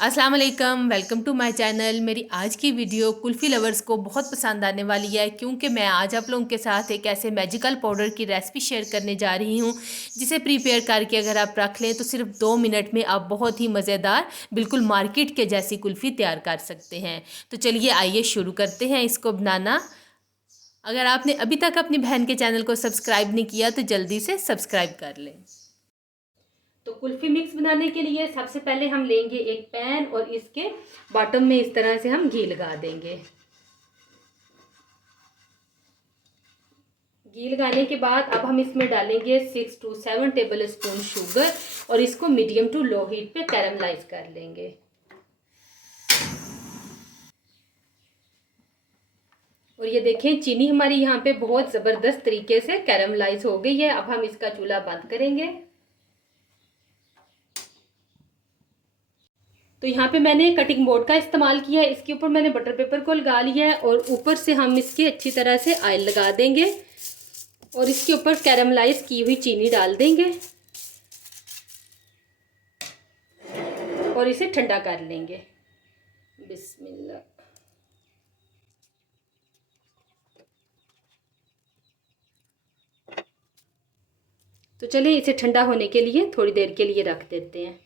अस्सलाम वालेकुम, welcome to my channel. मेरी आज की वीडियो कुल्फ़ी लवर्स को बहुत पसंद आने वाली है क्योंकि मैं आज आप लोगों के साथ एक ऐसे मैजिकल पाउडर की रेसिपी शेयर करने जा रही हूँ जिसे प्रिपेयर करके अगर आप रख लें तो सिर्फ 2 मिनट में आप बहुत ही मज़ेदार बिल्कुल मार्केट के जैसी कुल्फ़ी तैयार कर सकते हैं। तो चलिए आइए शुरू करते हैं इसको बनाना। अगर आपने अभी तक अपनी बहन के चैनल को सब्सक्राइब नहीं किया तो जल्दी से सब्सक्राइब कर लें। तो कुल्फ़ी मिक्स बनाने के लिए सबसे पहले हम लेंगे एक पैन और इसके बॉटम में इस तरह से हम घी लगा देंगे। घी लगाने के बाद अब हम इसमें डालेंगे 6 to 7 टेबल स्पून शुगर और इसको मीडियम टू लो हीट पे कैरमलाइज कर लेंगे। और ये देखें चीनी हमारी यहाँ पे बहुत ज़बरदस्त तरीके से कैरमलाइज हो गई है। अब हम इसका चूल्हा बंद करेंगे। तो यहाँ पे मैंने कटिंग बोर्ड का इस्तेमाल किया है। इसके ऊपर मैंने बटर पेपर को लगा लिया है और ऊपर से हम इसके अच्छी तरह से ऑयल लगा देंगे और इसके ऊपर कैरमलाइज की हुई चीनी डाल देंगे और इसे ठंडा कर लेंगे। बिस्मिल्लाह। तो चलिए इसे ठंडा होने के लिए थोड़ी देर के लिए रख देते हैं।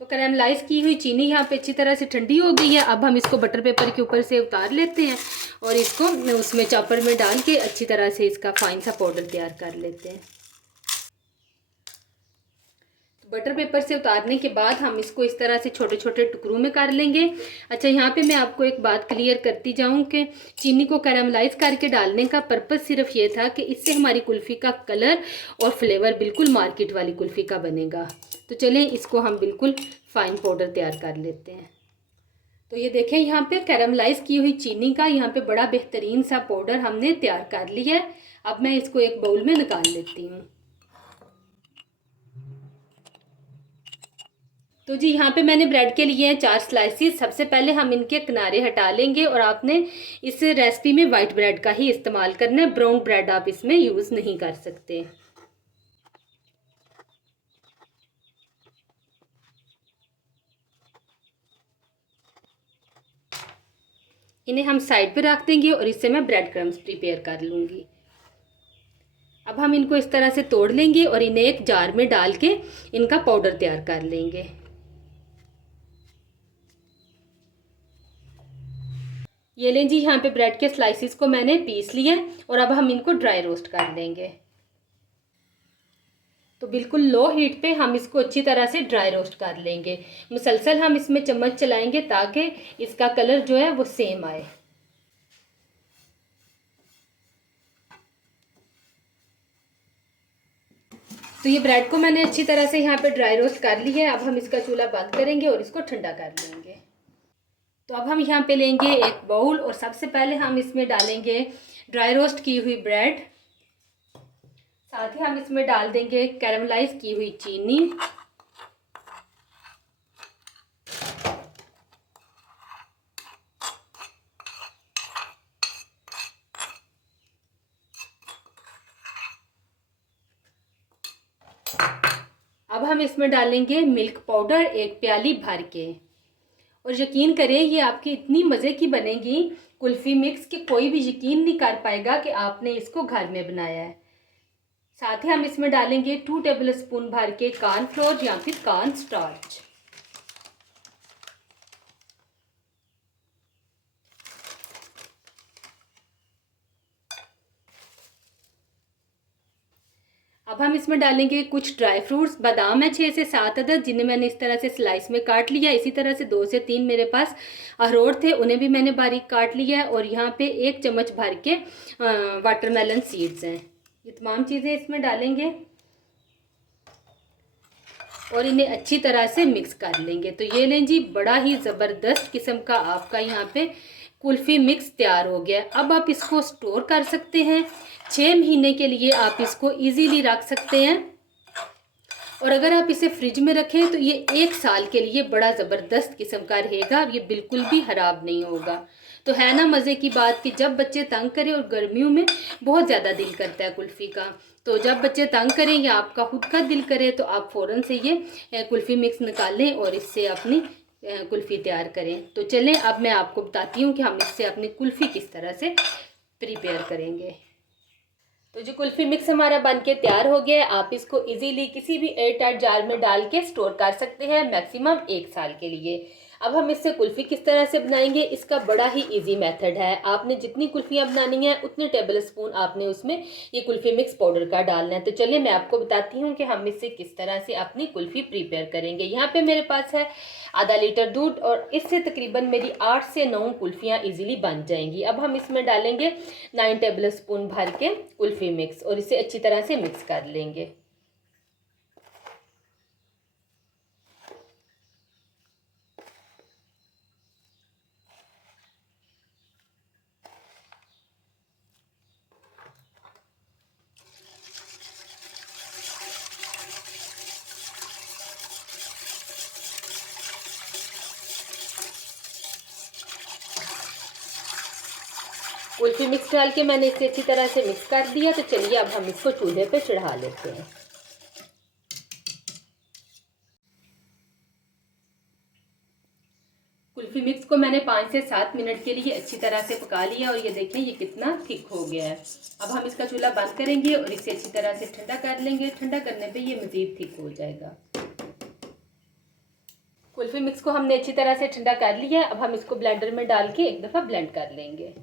तो कैरमलाइज की हुई चीनी यहाँ पे अच्छी तरह से ठंडी हो गई है। अब हम इसको बटर पेपर के ऊपर से उतार लेते हैं और इसको उसमें चॉपर में डाल के अच्छी तरह से इसका फाइन सा पाउडर तैयार कर लेते हैं। बटर पेपर से उतारने के बाद हम इसको इस तरह से छोटे छोटे टुकड़ों में कर लेंगे। अच्छा, यहाँ पे मैं आपको एक बात क्लियर करती जाऊँ कि चीनी को कैरमलाइज करके डालने का पर्पज़ सिर्फ ये था कि इससे हमारी कुल्फ़ी का कलर और फ्लेवर बिल्कुल मार्केट वाली कुल्फ़ी का बनेगा। तो चलें इसको हम बिल्कुल फाइन पाउडर तैयार कर लेते हैं। तो ये देखें यहाँ पे कैरमलाइज की हुई चीनी का यहाँ पे बड़ा बेहतरीन सा पाउडर हमने तैयार कर लिया है। अब मैं इसको एक बाउल में निकाल लेती हूँ। तो जी यहाँ पे मैंने ब्रेड के लिए हैं 4 स्लाइसिस। सबसे पहले हम इनके किनारे हटा लेंगे और आपने इस रेसिपी में वाइट ब्रेड का ही इस्तेमाल करना है। ब्राउन ब्रेड आप इसमें यूज़ नहीं कर सकते। इन्हें हम साइड पे रख देंगे और इससे मैं ब्रेड क्रम्स प्रिपेयर कर लूँगी। अब हम इनको इस तरह से तोड़ लेंगे और इन्हें एक जार में डाल के इनका पाउडर तैयार कर लेंगे। ये लें जी, यहाँ पे ब्रेड के स्लाइसिस को मैंने पीस लिया और अब हम इनको ड्राई रोस्ट कर लेंगे। तो बिल्कुल लो हीट पे हम इसको अच्छी तरह से ड्राई रोस्ट कर लेंगे। मुसलसल हम इसमें चम्मच चलाएंगे ताकि इसका कलर जो है वो सेम आए। तो ये ब्रेड को मैंने अच्छी तरह से यहाँ पे ड्राई रोस्ट कर लिया है। अब हम इसका चूल्हा बंद करेंगे और इसको ठंडा कर लेंगे। तो अब हम यहाँ पे लेंगे एक बाउल और सबसे पहले हम इसमें डालेंगे ड्राई रोस्ट की हुई ब्रेड। साथ ही हम इसमें डाल देंगे कैरमलाइज की हुई चीनी। अब हम इसमें डालेंगे मिल्क पाउडर 1 प्याली भर के। और यकीन करें ये आपकी इतनी मज़े की बनेगी कुल्फ़ी मिक्स कि कोई भी यकीन नहीं कर पाएगा कि आपने इसको घर में बनाया है। साथ ही हम इसमें डालेंगे 2 टेबल स्पून भर के कॉर्नफ्लोर या फिर कॉर्न स्टार्च। अब हम इसमें डालेंगे कुछ ड्राई फ्रूट्स। बादाम है 6 से 7 अदद, जिन्हें मैंने इस तरह से स्लाइस में काट लिया। इसी तरह से 2 से 3 मेरे पास अखरोट थे, उन्हें भी मैंने बारीक काट लिया है। और यहाँ पे 1 चम्मच भर के वाटरमेलन सीड्स हैं। ये तमाम चीज़ें इसमें डालेंगे और इन्हें अच्छी तरह से मिक्स कर लेंगे। तो ये लें जी, बड़ा ही ज़बरदस्त किस्म का आपका यहाँ पे कुल्फ़ी मिक्स तैयार हो गया। अब आप इसको स्टोर कर सकते हैं। 6 महीने के लिए आप इसको इजीली रख सकते हैं और अगर आप इसे फ्रिज में रखें तो ये 1 साल के लिए बड़ा ज़बरदस्त किस्म का रहेगा, ये बिल्कुल भी ख़राब नहीं होगा। तो है ना मज़े की बात कि जब बच्चे तंग करें, और गर्मियों में बहुत ज़्यादा दिल करता है कुल्फ़ी का, तो जब बच्चे तंग करें या आपका खुद का दिल करे तो आप फ़ौरन से ये कुल्फ़ी मिक्स निकालें और इससे अपनी कुल्फ़ी तैयार करें। तो चलें अब मैं आपको बताती हूँ कि हम इससे अपनी कुल्फ़ी किस तरह से प्रिपेयर करेंगे। तो जो कुल्फ़ी मिक्स हमारा बन के तैयार हो गया है, आप इसको इजीली किसी भी एयर टाइट जार में डाल के स्टोर कर सकते हैं मैक्सिमम 1 साल के लिए। अब हम इससे कुल्फ़ी किस तरह से बनाएंगे, इसका बड़ा ही इजी मेथड है। आपने जितनी कुल्फ़ियाँ बनानी है उतने टेबल स्पून आपने उसमें ये कुल्फ़ी मिक्स पाउडर का डालना है। तो चलिए मैं आपको बताती हूँ कि हम इससे किस तरह से अपनी कुल्फ़ी प्रिपेयर करेंगे। यहाँ पे मेरे पास है आधा लीटर दूध और इससे तकरीबन मेरी 8 से 9 कुल्फ़ियाँ ईजिली बन जाएंगी। अब हम इसमें डालेंगे 9 टेबल स्पून भर के कुल्फ़ी मिक्स और इसे अच्छी तरह से मिक्स कर लेंगे। कुल्फ़ी मिक्स डाल के मैंने इसे अच्छी तरह से मिक्स कर दिया। तो चलिए अब हम इसको चूल्हे पे चढ़ा लेते हैं। कुल्फ़ी मिक्स को मैंने 5 से 7 मिनट के लिए अच्छी तरह से पका लिया और ये देखें ये कितना थिक हो गया है। अब हम इसका चूल्हा बंद करेंगे और इसे अच्छी तरह से ठंडा कर लेंगे। ठंडा करने पे ये मज़ीद थिक हो जाएगा। कुल्फ़ी मिक्स को हमने अच्छी तरह से ठंडा कर लिया है। अब हम इसको ब्लेंडर में डाल के एक दफ़ा ब्लेंड कर लेंगे।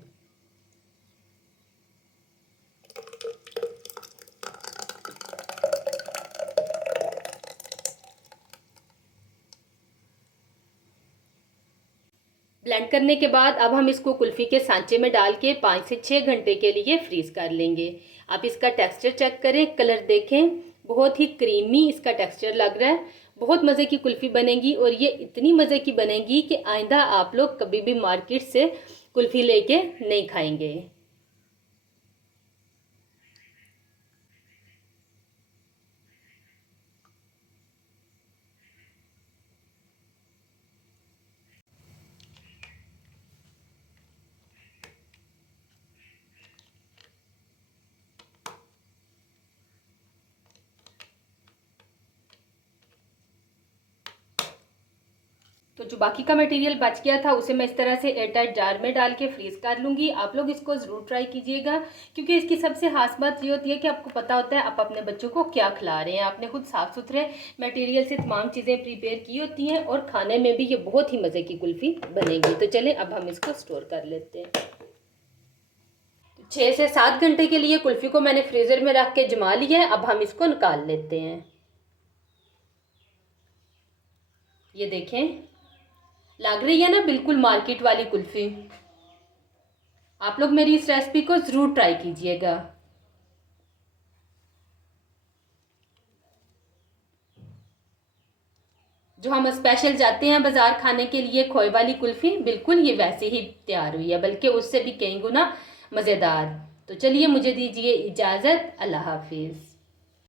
ब्लेंड करने के बाद अब हम इसको कुल्फ़ी के सांचे में डाल के 5 से 6 घंटे के लिए फ्रीज़ कर लेंगे। आप इसका टेक्सचर चेक करें, कलर देखें, बहुत ही क्रीमी इसका टेक्सचर लग रहा है। बहुत मज़े की कुल्फ़ी बनेगी और ये इतनी मज़े की बनेगी कि आइंदा आप लोग कभी भी मार्केट से कुल्फ़ी लेके नहीं खाएंगे। तो जो बाकी का मटेरियल बच गया था उसे मैं इस तरह से एयरटाइट जार में डाल के फ्रीज़ कर लूँगी। आप लोग इसको ज़रूर ट्राई कीजिएगा क्योंकि इसकी सबसे खास बात ये होती है कि आपको पता होता है आप अपने बच्चों को क्या खिला रहे हैं। आपने खुद साफ़ सुथरे मटेरियल से तमाम चीज़ें प्रिपेयर की होती हैं और खाने में भी ये बहुत ही मज़े की कुल्फ़ी बनेगी। तो चलें अब हम इसको स्टोर कर लेते हैं। 6 से 7 घंटे के लिए कुल्फ़ी को मैंने फ्रीज़र में रख के जमा लिया है। अब हम इसको निकाल लेते हैं। ये देखें, लग रही है ना बिल्कुल मार्केट वाली कुल्फ़ी। आप लोग मेरी इस रेसिपी को ज़रूर ट्राई कीजिएगा। जो हम स्पेशल जाते हैं बाज़ार खाने के लिए खोए वाली कुल्फ़ी, बिल्कुल ये वैसे ही तैयार हुई है, बल्कि उससे भी कई गुना मज़ेदार। तो चलिए मुझे दीजिए इजाज़त। अल्लाह हाफिज़।